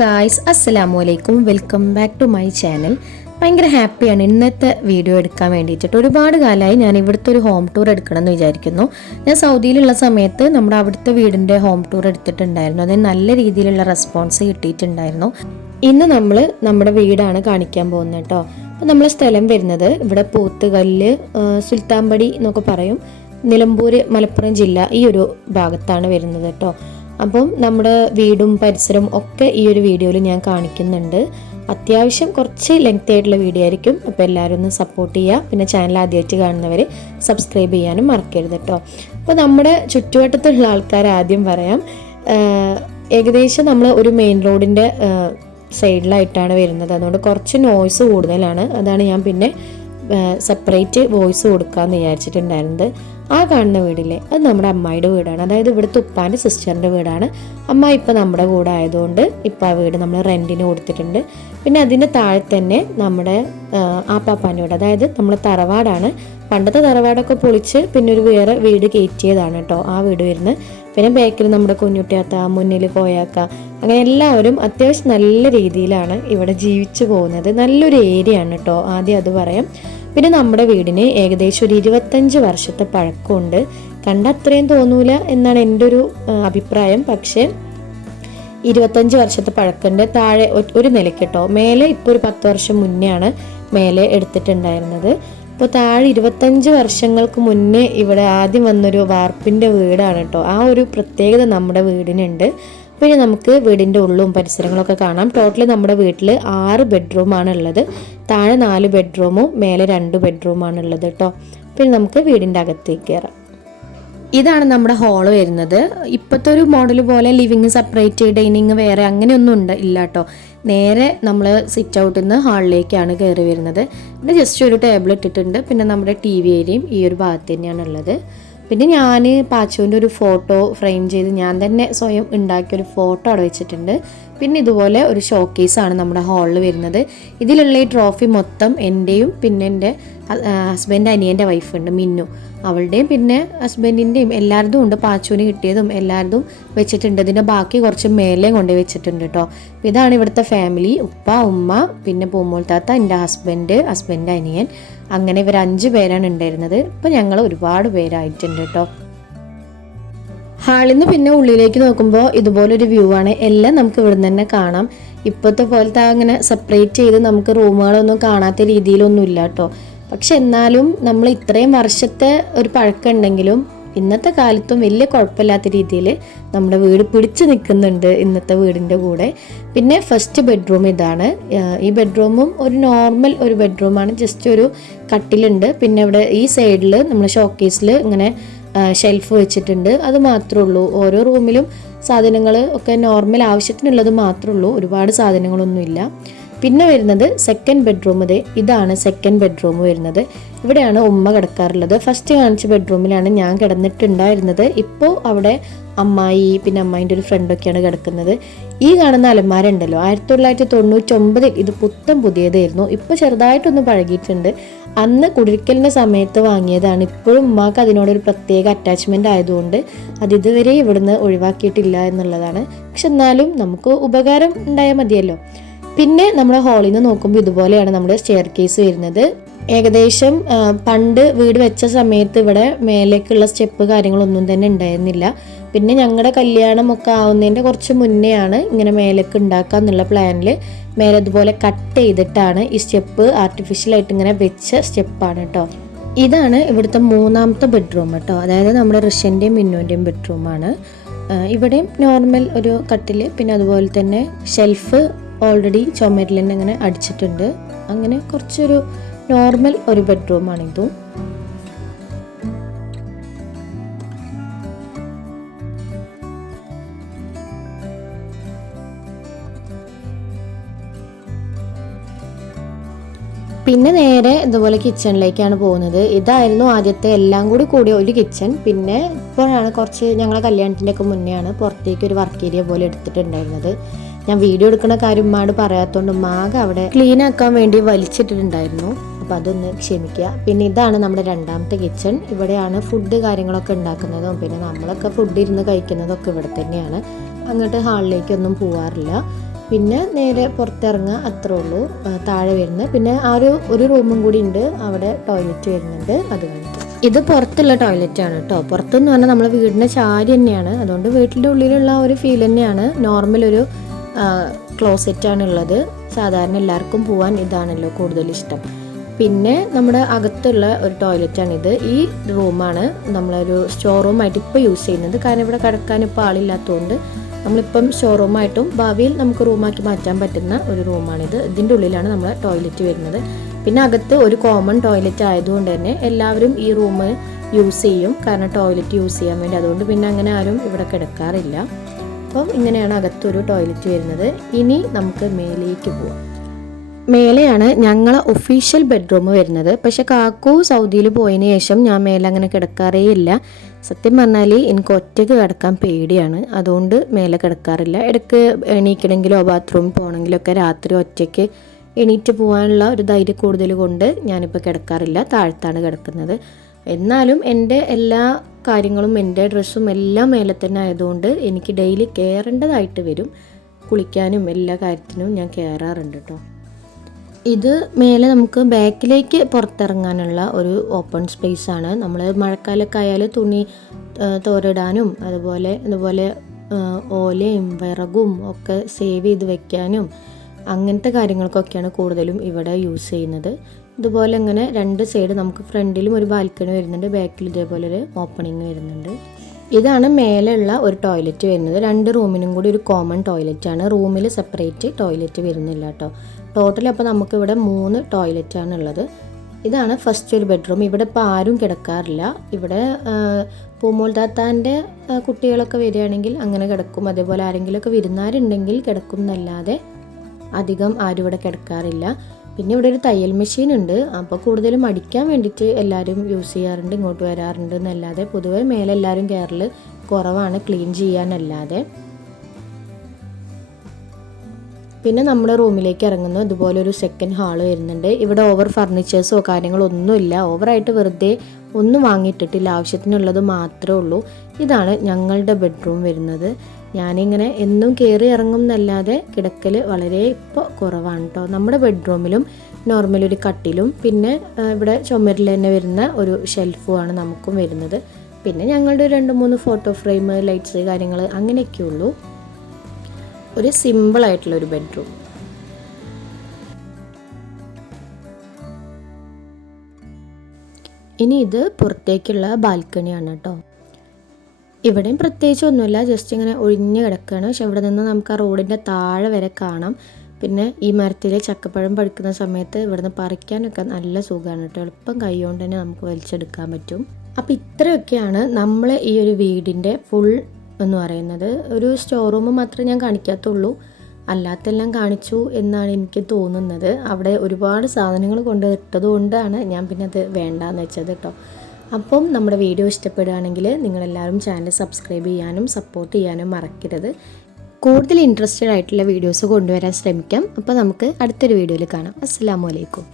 Guys അസ്സലാമു അലൈക്കും welcome back to my channel ഭയങ്കര ഹാപ്പിയാണ് ഇന്നത്തെ വീഡിയോ എടുക്കാൻ വേണ്ടിയിട്ട് ഒരുപാട് കാലമായി ഞാൻ ഇവിടുത്തെ ഒരു ഹോം ടൂർ എടുക്കണം എന്ന് വിചാരിക്കുന്നു. ഞാൻ സൗദിയിലുള്ള സമയത്ത് നമ്മുടെ അവിടുത്തെ വീടിന്റെ ഹോം ടൂർ എടുത്തിട്ടുണ്ടായിരുന്നു. അതിന് നല്ല രീതിയിലുള്ള റെസ്പോൺസ് കിട്ടിയിട്ടുണ്ടായിരുന്നു. ഇന്ന് നമ്മൾ നമ്മുടെ വീടാണ് കാണിക്കാൻ പോകുന്നത് കേട്ടോ. അപ്പോൾ നമ്മളെ സ്ഥലം വരുന്നത് ഇവിടെ പോത്തുകല്ല് സുൽത്താൻപടി എന്നൊക്കെ പറയും. നിലമ്പൂർ മലപ്പുറം ജില്ല ഈ ഒരു ഭാഗത്താണ് വരുന്നത് കേട്ടോ. അപ്പം നമ്മുടെ വീടും പരിസരവും ഒക്കെ ഈ ഒരു വീഡിയോയിൽ ഞാൻ കാണിക്കുന്നുണ്ട്. അത്യാവശ്യം കുറച്ച് ലെങ്ത് ആയിട്ടുള്ള വീഡിയോ ആയിരിക്കും. അപ്പോൾ എല്ലാവരും ഒന്ന് സപ്പോർട്ട് ചെയ്യുക. പിന്നെ ചാനൽ ആദ്യമായിട്ട് കാണുന്നവർ സബ്സ്ക്രൈബ് ചെയ്യാനും മറക്കരുത് കേട്ടോ അപ്പോൾ നമ്മുടെ ചുറ്റുവട്ടത്തുള്ള ആൾക്കാർ ആദ്യം പറയാം. ഏകദേശം നമ്മൾ ഒരു മെയിൻ റോഡിന്റെ സൈഡിലായിട്ടാണ് വരുന്നത്. അതുകൊണ്ട് കുറച്ച് നോയ്സ് കൂടുതലാണ്. അതാണ് ഞാൻ പിന്നെ സെപ്പറേറ്റ് വോയിസ് കൊടുക്കാമെന്ന് വിചാരിച്ചിട്ടുണ്ടായിരുന്നത്. ആ കാണുന്ന വീടില്ലേ? അത് നമ്മുടെ അമ്മായിയുടെ വീടാണ്. അതായത് ഇവിടുത്തെ ഉപ്പാന്റെ സിസ്റ്ററിന്റെ വീടാണ്. അമ്മ ഇപ്പം നമ്മുടെ കൂടെ ആയതുകൊണ്ട് ഇപ്പം ആ വീട് നമ്മൾ റെന്റിന് കൊടുത്തിട്ടുണ്ട്. പിന്നെ അതിന്റെ താഴെ തന്നെ നമ്മുടെ ആപ്പാപ്പാന്റെ വീട്. അതായത് നമ്മൾ തറവാടാണ്. പണ്ടത്തെ തറവാടൊക്കെ പൊളിച്ച് പിന്നെ ഒരു വേറെ വീട് കയറ്റിയതാണ് കേട്ടോ ആ വീട് വരുന്നത്. പിന്നെ ബാക്കിൽ നമ്മുടെ കുഞ്ഞുട്ടിയാത്ത മുന്നിൽ കോയാക്ക അങ്ങനെ എല്ലാവരും അത്യാവശ്യം നല്ല രീതിയിലാണ് ഇവിടെ ജീവിച്ചു പോകുന്നത്. നല്ലൊരു ഏരിയ ആണ് കേട്ടോ. ആദ്യം അത് പറയാം. പിന്നെ നമ്മുടെ വീടിന് ഏകദേശം ഒരു ഇരുപത്തഞ്ച് വർഷത്തെ പഴക്കമുണ്ട്. കണ്ട അത്രയും തോന്നൂല എന്നാണ് എന്റെ ഒരു അഭിപ്രായം. പക്ഷേ ഇരുപത്തഞ്ച് വർഷത്തെ പഴക്കന്റെ താഴെ ഒരു നിലയ്ക്ക് കേട്ടോ മേലെ ഇപ്പോൾ ഒരു പത്ത് വർഷം മുന്നെയാണ് മേലെ എടുത്തിട്ടുണ്ടായിരുന്നത്. ഇപ്പോൾ താഴെ ഇരുപത്തഞ്ച് വർഷങ്ങൾക്ക് മുന്നേ ഇവിടെ ആദ്യം വന്നൊരു വാർപ്പിന്റെ വീടാണ് കേട്ടോ. ആ ഒരു പ്രത്യേകത നമ്മുടെ വീടിനുണ്ട്. പിന്നെ നമുക്ക് വീടിന്റെ ഉള്ളും പരിസരങ്ങളൊക്കെ കാണാം. ടോട്ടൽ നമ്മുടെ വീട്ടിൽ ആറ് ബെഡ്റൂമാണ് ഉള്ളത് താഴെ നാല് ബെഡ്റൂമും മേലെ രണ്ട് ബെഡ്റൂമാണ് ഉള്ളത് കേട്ടോ പിന്നെ നമുക്ക് വീടിന്റെ അകത്തേക്ക് കയറാം ഇതാണ് നമ്മുടെ ഹാൾ വരുന്നത്. ഇപ്പോഴത്തെ ഒരു മോഡൽ പോലെ ലിവിങ് സെപ്പറേറ്റ് ഡൈനിങ് വേറെ അങ്ങനെയൊന്നും ഉണ്ട് ഇല്ല കേട്ടോ നേരെ നമ്മൾ സിറ്റ് ഔട്ടിൽ നിന്ന് ഹാളിലേക്കാണ് കയറി വരുന്നത്. പിന്നെ ജസ്റ്റ് ഒരു ടേബിൾ ഇട്ടിട്ടുണ്ട്. പിന്നെ നമ്മുടെ ടി വി ഏരിയയും ഈ ഒരു ഭാഗത്ത് തന്നെയാണ് ഉള്ളത് പിന്നെ ഞാൻ പാച്ചുവിന്റെ ഒരു ഫോട്ടോ ഫ്രെയിം ചെയ്ത് ഞാൻ തന്നെ സ്വയം ഉണ്ടാക്കിയ ഒരു ഫോട്ടോ അവിടെ വെച്ചിട്ടുണ്ട്. പിന്നെ ഇതുപോലെ ഒരു ഷോക്കേസാണ് നമ്മുടെ ഹാളിൽ വരുന്നത്. ഇതിലുള്ള ഈ ട്രോഫി മൊത്തം എന്റെയും പിന്നെ എന്റെ ഹസ്ബൻഡ് അനിയന്റെ വൈഫുണ്ട് മിന്നു. അവളുടെയും പിന്നെ ഹസ്ബൻഡിന്റെയും എല്ലാവരുടെയും ഉണ്ട്. പാച്ചുവിന് കിട്ടിയതും എല്ലാവരുടെയും വെച്ചിട്ടുണ്ട്. ഇതിന്റെ ബാക്കി കുറച്ച് മേലെ കൊണ്ട് വെച്ചിട്ടുണ്ട് കേട്ടോ ഇതാണ് ഇവിടുത്തെ ഫാമിലി ഉപ്പ ഉമ്മ പിന്നെ പൂമോൾ താത്ത എന്റെ ഹസ്ബൻഡ് ഹസ്ബൻഡ് അനിയൻ. അങ്ങനെ ഇവർ അഞ്ച് പേരാണ് ഉണ്ടായിരുന്നത്. ഇപ്പം ഞങ്ങൾ ഒരുപാട് പേരായിട്ടുണ്ട് കേട്ടോ ഹാളിൽ നിന്ന് പിന്നെ ഉള്ളിലേക്ക് നോക്കുമ്പോൾ ഇതുപോലൊരു വ്യൂ ആണ്. എല്ലാം നമുക്ക് ഇവിടുന്ന് തന്നെ കാണാം. ഇപ്പോഴത്തെ പോലത്തെ അങ്ങനെ സെപ്പറേറ്റ് ചെയ്ത് നമുക്ക് റൂമുകളൊന്നും കാണാത്ത രീതിയിലൊന്നും ഇല്ല കേട്ടോ പക്ഷെ എന്നാലും നമ്മൾ ഇത്രയും വർഷത്തെ ഒരു പഴക്കമുണ്ടെങ്കിലും ഇന്നത്തെ കാലത്തും വലിയ കുഴപ്പമില്ലാത്ത രീതിയിൽ നമ്മുടെ വീട് പിടിച്ചു നിൽക്കുന്നുണ്ട് ഇന്നത്തെ വീടിന്റെ കൂടെ. പിന്നെ ഫസ്റ്റ് ബെഡ്റൂം ഇതാണ്. ഈ ബെഡ്റൂമും ഒരു നോർമൽ ഒരു ബെഡ്റൂമാണ് ജസ്റ്റ് ഒരു കട്ടിലുണ്ട്. പിന്നെ ഇവിടെ ഈ സൈഡിൽ നമ്മൾ ഷോക്കേസിൽ ഇങ്ങനെ ഷെൽഫ് വെച്ചിട്ടുണ്ട്. അത് മാത്രമേ ഉള്ളൂ. ഓരോ റൂമിലും സാധനങ്ങൾ ഒക്കെ നോർമൽ ആവശ്യത്തിനുള്ളത് മാത്രമേ ഉള്ളൂ. ഒരുപാട് സാധനങ്ങളൊന്നുമില്ല. പിന്നെ വരുന്നത് സെക്കൻഡ് ബെഡ്റൂം ഇതേ ഇതാണ് സെക്കൻഡ് ബെഡ്റൂം വരുന്നത്. ഇവിടെയാണ് ഉമ്മ കിടക്കാറുള്ളത്. ഫസ്റ്റ് കാണിച്ച ബെഡ്റൂമിലാണ് ഞാൻ കിടന്നിട്ടുണ്ടായിരുന്നത്. ഇപ്പോൾ അവിടെ അമ്മായി പിന്നെ അമ്മായിന്റെ ഒരു ഫ്രണ്ടൊക്കെയാണ് കിടക്കുന്നത്. ഈ കാണുന്ന അലമാര ഉണ്ടല്ലോ ആയിരത്തി തൊള്ളായിരത്തി തൊണ്ണൂറ്റൊമ്പതിൽ ഇത് പുത്തം പുതിയതായിരുന്നു. ഇപ്പോൾ ചെറുതായിട്ടൊന്ന് പഴകിയിട്ടുണ്ട്. അന്ന് കുടിരിക്കലിന്റെ സമയത്ത് വാങ്ങിയതാണ്. ഇപ്പോഴും ഉമ്മാക്ക് അതിനോടൊരു പ്രത്യേക അറ്റാച്ച്മെന്റ് ആയതുകൊണ്ട് അത് ഇതുവരെ ഇവിടുന്ന് ഒഴിവാക്കിയിട്ടില്ല എന്നുള്ളതാണ്. പക്ഷെ എന്നാലും നമുക്ക് ഉപകാരം ഉണ്ടായാൽ മതിയല്ലോ. പിന്നെ നമ്മുടെ ഹാളിൽ നിന്ന് നോക്കുമ്പോൾ ഇതുപോലെയാണ് നമ്മുടെ സ്റ്റെയർ കേസ് വരുന്നത്. ഏകദേശം പണ്ട് വീട് വെച്ച സമയത്ത് ഇവിടെ മേലേക്കുള്ള സ്റ്റെപ്പ് കാര്യങ്ങളൊന്നും തന്നെ ഉണ്ടായിരുന്നില്ല. പിന്നെ ഞങ്ങളുടെ കല്യാണം ഒക്കെ ആവുന്നതിന്റെ കുറച്ച് മുന്നെയാണ് ഇങ്ങനെ മേലേക്ക് ഉണ്ടാക്കുക എന്നുള്ള പ്ലാനിൽ മേലെ ഇതുപോലെ കട്ട് ചെയ്തിട്ടാണ് ഈ സ്റ്റെപ്പ് ആർട്ടിഫിഷ്യലായിട്ട് ഇങ്ങനെ വെച്ച സ്റ്റെപ്പാണ് കേട്ടോ ഇതാണ് ഇവിടുത്തെ മൂന്നാമത്തെ ബെഡ്റൂം കേട്ടോ അതായത് നമ്മുടെ ഋഷ്യന്റെയും മിന്നുവിന്റെയും ബെഡ്റൂമാണ് ഇവിടെയും നോർമൽ ഒരു കട്ടിൽ പിന്നെ അതുപോലെ തന്നെ ഷെൽഫ് ഓൾറെഡി ചുമരിൽ തന്നെ അങ്ങനെ അടിച്ചിട്ടുണ്ട്. അങ്ങനെ കുറച്ചൊരു നോർമൽ ഒരു ബെഡ്റൂമാണിതും പിന്നെ നേരെ ഇതുപോലെ കിച്ചണിലേക്കാണ് പോകുന്നത്. ഇതായിരുന്നു ആദ്യത്തെ എല്ലാം കൂടി കൂടിയ ഒരു കിച്ചൺ പിന്നെ ഇപ്പോഴാണ് കുറച്ച് ഞങ്ങളെ കല്യാണത്തിന്റെ ഒക്കെ മുന്നെയാണ് പുറത്തേക്ക് ഒരു വർക്ക് ഏരിയ പോലെ എടുത്തിട്ടുണ്ടായിരുന്നത്. ഞാൻ വീഡിയോ എടുക്കുന്ന കാര്യം ഉമ്മാട് പറയാത്തതുകൊണ്ട് മാഗ അവിടെ ക്ലീൻ ആക്കാൻ വേണ്ടി വലിച്ചിട്ടിട്ടുണ്ടായിരുന്നു. അപ്പോൾ അതൊന്ന് ക്ഷമിക്കുക പിന്നെ ഇതാണ് നമ്മുടെ രണ്ടാമത്തെ കിച്ചൺ ഇവിടെയാണ് ഫുഡ് കാര്യങ്ങളൊക്കെ ഉണ്ടാക്കുന്നതും. പിന്നെ നമ്മളൊക്കെ ഫുഡ് ഇരുന്ന് കഴിക്കുന്നതൊക്കെ ഇവിടെ തന്നെയാണ്. അങ്ങോട്ട് ഹാളിലേക്കൊന്നും പോവാറില്ല. പിന്നെ നേരെ പുറത്തിറങ്ങുക അത്രേ ഉള്ളൂ. താഴെ വരുന്നത്. പിന്നെ ആ ഒരു ഒരു റൂമും കൂടി ഉണ്ട്. അവിടെ ടോയ്ലറ്റ് വരുന്നുണ്ട്. അത് കാണിക്കാം. ഇത് പുറത്തുള്ള ടോയ്ലറ്റ് ആണ് കേട്ടോ പുറത്തെന്ന് പറഞ്ഞാൽ നമ്മളെ വീടിന്റെ ചാരി തന്നെയാണ്. അതുകൊണ്ട് വീട്ടിന്റെ ഉള്ളിലുള്ള ഒരു ഫീൽ തന്നെയാണ്. നോർമൽ ഒരു ക്ലോസറ്റ് ആണ് ഉള്ളത് സാധാരണ എല്ലാവർക്കും പോവാൻ ഇതാണല്ലോ കൂടുതൽ ഇഷ്ടം. പിന്നെ നമ്മുടെ അകത്തുള്ള ഒരു ടോയ്ലറ്റാണിത് ഈ റൂമാണ് നമ്മളൊരു സ്റ്റോർ റൂമായിട്ട് ഇപ്പോൾ യൂസ് ചെയ്യുന്നത്. കാരണം ഇവിടെ കിടക്കാൻ ഇപ്പോൾ ആളില്ലാത്തതുകൊണ്ട് നമ്മളിപ്പം സ്റ്റോർ റൂമായിട്ടും ഭാവിയിൽ നമുക്ക് റൂമാക്കി മാറ്റാൻ പറ്റുന്ന ഒരു റൂമാണിത് ഇതിന്റെ ഉള്ളിലാണ് നമ്മൾ ടോയ്ലറ്റ് വരുന്നത്. പിന്നെ അകത്ത് ഒരു കോമൺ ടോയ്ലറ്റ് ആയതുകൊണ്ട് തന്നെ എല്ലാവരും ഈ റൂം യൂസ് ചെയ്യും. കാരണം ടോയ്ലറ്റ് യൂസ് ചെയ്യാൻ വേണ്ടി. അതുകൊണ്ട് പിന്നെ അങ്ങനെ ആരും ഇവിടെ കിടക്കാറില്ല. അപ്പം ഇങ്ങനെയാണ് അകത്തൊരു ടോയ്ലറ്റ് വരുന്നത്. ഇനി നമുക്ക് മേലേക്ക് പോവാം. മേലെയാണ് ഞങ്ങളെ ഒഫീഷ്യൽ ബെഡ്റൂം വരുന്നത്. പക്ഷെ കാക്കു സൗദിയിൽ പോയതിന് ശേഷം ഞാൻ മേലെ അങ്ങനെ കിടക്കാറേ ഇല്ല. സത്യം പറഞ്ഞാൽ എനിക്ക് ഒറ്റയ്ക്ക് കിടക്കാൻ പേടിയാണ്. അതുകൊണ്ട് മേലെ കിടക്കാറില്ല. ഇടയ്ക്ക് എണീക്കണമെങ്കിലോ ബാത്റൂമിൽ പോകണമെങ്കിലോ ഒക്കെ രാത്രി ഒറ്റയ്ക്ക് എണീറ്റ് പോകാനുള്ള ഒരു ധൈര്യം കൂടുതൽ കൊണ്ട് ഞാനിപ്പോൾ കിടക്കാറില്ല. താഴത്താണ് കിടക്കുന്നത്. എന്നാലും എന്റെ എല്ലാ കാര്യങ്ങളും എന്റെ ഡ്രസ്സും എല്ലാം മേലെ തന്നെ ആയതുകൊണ്ട് എനിക്ക് ഡെയിലി കയറേണ്ടതായിട്ട് വരും. കുളിക്കാനും എല്ലാ കാര്യത്തിനും ഞാൻ കയറാറുണ്ട് കേട്ടോ ഇത് മേലെ നമുക്ക് ബാക്കിലേക്ക് പുറത്തിറങ്ങാനുള്ള ഒരു ഓപ്പൺ സ്പേസ് ആണ്. നമ്മൾ മഴക്കാലമൊക്കെ ആയാൽ തുണി തോരിടാനും അതുപോലെ അതുപോലെ ഓലയും വിറകും ഒക്കെ സേവ് ചെയ്ത് വെക്കാനും അങ്ങനത്തെ കാര്യങ്ങൾക്കൊക്കെയാണ് കൂടുതലും ഇവിടെ യൂസ് ചെയ്യുന്നത്. ഇതുപോലെ ഇങ്ങനെ രണ്ട് സൈഡ് നമുക്ക് ഫ്രണ്ടിലും ഒരു ബാൽക്കണി വരുന്നുണ്ട് ബാക്കിൽ ഇതേപോലെ ഒരു ഓപ്പണിങ് വരുന്നുണ്ട്. ഇതാണ് മേലെയുള്ള ഒരു ടോയ്ലറ്റ് വരുന്നത്. രണ്ട് റൂമിനും കൂടി ഒരു കോമൺ ടോയ്ലറ്റ് ആണ്. റൂമിൽ സെപ്പറേറ്റ് ടോയ്ലറ്റ് വരുന്നില്ല കേട്ടോ ടോട്ടൽ അപ്പോൾ നമുക്കിവിടെ മൂന്ന് ടോയ്ലറ്റ് ആണ് ഉള്ളത് ഇതാണ് ഫസ്റ്റ് ഒരു ബെഡ്റൂം ഇവിടെ ഇപ്പോൾ ആരും കിടക്കാറില്ല. ഇവിടെ പൂമോൾ താത്താന്റെ കുട്ടികളൊക്കെ വരികയാണെങ്കിൽ അങ്ങനെ കിടക്കും. അതേപോലെ ആരെങ്കിലുമൊക്കെ വിരുന്നാരുണ്ടെങ്കിൽ കിടക്കും എന്നല്ലാതെ അധികം ആരും ഇവിടെ കിടക്കാറില്ല. പിന്നെ ഇവിടെ ഒരു തയ്യൽ മെഷീൻ ഉണ്ട്. അപ്പോൾ കൂടുതലും അടിക്കാൻ വേണ്ടിയിട്ട് എല്ലാവരും യൂസ് ചെയ്യാറുണ്ട് ഇങ്ങോട്ട് വരാറുണ്ട് എന്നല്ലാതെ. പൊതുവെ മേലെ എല്ലാവരും കയറൽ കുറവാണ് ക്ലീൻ ചെയ്യാനല്ലാതെ. പിന്നെ നമ്മുടെ റൂമിലേക്ക് ഇറങ്ങുന്നു. ഇതുപോലെ ഒരു സെക്കൻഡ് ഹാൾ വരുന്നുണ്ട്. ഇവിടെ ഓവർ ഫർണിച്ചേഴ്സോ കാര്യങ്ങളോ ഒന്നുമില്ല ഓവറായിട്ട് വെറുതെ ഒന്നും വാങ്ങിയിട്ടിട്ടില്ല. ആവശ്യത്തിനുള്ളത് മാത്രമേ ഉള്ളൂ. ഇതാണ് ഞങ്ങളുടെ ബെഡ്റൂം വരുന്നത്. ഞാനിങ്ങനെ എന്നും കയറി ഇറങ്ങും എന്നല്ലാതെ കിടക്കൽ വളരെ ഇപ്പോൾ കുറവാണ് കേട്ടോ നമ്മുടെ ബെഡ്റൂമിലും നോർമൽ ഒരു കട്ടിലും പിന്നെ ഇവിടെ ചുമരിൽ തന്നെ വരുന്ന ഒരു ഷെൽഫുമാണ് നമുക്കും വരുന്നത്. പിന്നെ ഞങ്ങളുടെ രണ്ട് മൂന്ന് ഫോട്ടോ ഫ്രെയിം ലൈറ്റ്സ് കാര്യങ്ങൾ അങ്ങനെയൊക്കെ ഉള്ളൂ. ഒരു സിമ്പിൾ ആയിട്ടുള്ള ഒരു ബെഡ്റൂം ഇനി ഇത് പുറത്തേക്കുള്ള ബാൽക്കണിയാണ് കേട്ടോ ഇവിടെയും പ്രത്യേകിച്ച് ഒന്നുമില്ല. ജസ്റ്റ് ഇങ്ങനെ ഒഴിഞ്ഞ് കിടക്കുകയാണ്. പക്ഷെ ഇവിടെ നിന്ന് നമുക്ക് ആ റോഡിന്റെ താഴെ വരെ കാണാം. പിന്നെ ഈ മരത്തിൽ ചക്കപ്പഴം പഴുക്കുന്ന സമയത്ത് ഇവിടുന്ന് പറിക്കാനൊക്കെ നല്ല സുഖമാണ് കേട്ടോ. എളുപ്പം കൈകൊണ്ട് തന്നെ നമുക്ക് വലിച്ചെടുക്കാൻ പറ്റും. അപ്പോൾ ഇത്രയൊക്കെയാണ് നമ്മൾ ഈ ഒരു വീടിന്റെ ഫുൾ എന്ന് പറയുന്നത്. ഒരു സ്റ്റോർ റൂം മാത്രമേ ഞാൻ കാണിക്കാത്തുള്ളൂ. അല്ലാത്തെല്ലാം കാണിച്ചു എന്നാണ് എനിക്ക് തോന്നുന്നത്. അവിടെ ഒരുപാട് സാധനങ്ങൾ കൊണ്ട് ഇട്ടത് കൊണ്ടാണ് ഞാൻ പിന്നെ അത് വേണ്ടാന്ന് വെച്ചത് കേട്ടോ. അപ്പം നമ്മുടെ വീഡിയോ ഇഷ്ടപ്പെടുകയാണെങ്കിൽ നിങ്ങളെല്ലാവരും ചാനൽ സബ്സ്ക്രൈബ് ചെയ്യാനും സപ്പോർട്ട് ചെയ്യാനും മറക്കരുത്. കൂടുതൽ ഇൻട്രസ്റ്റഡ് ആയിട്ടുള്ള വീഡിയോസ് കൊണ്ടുവരാൻ ശ്രമിക്കാം. അപ്പോൾ നമുക്ക് അടുത്തൊരു വീഡിയോയിൽ കാണാം. അസ്സാം വലൈക്കും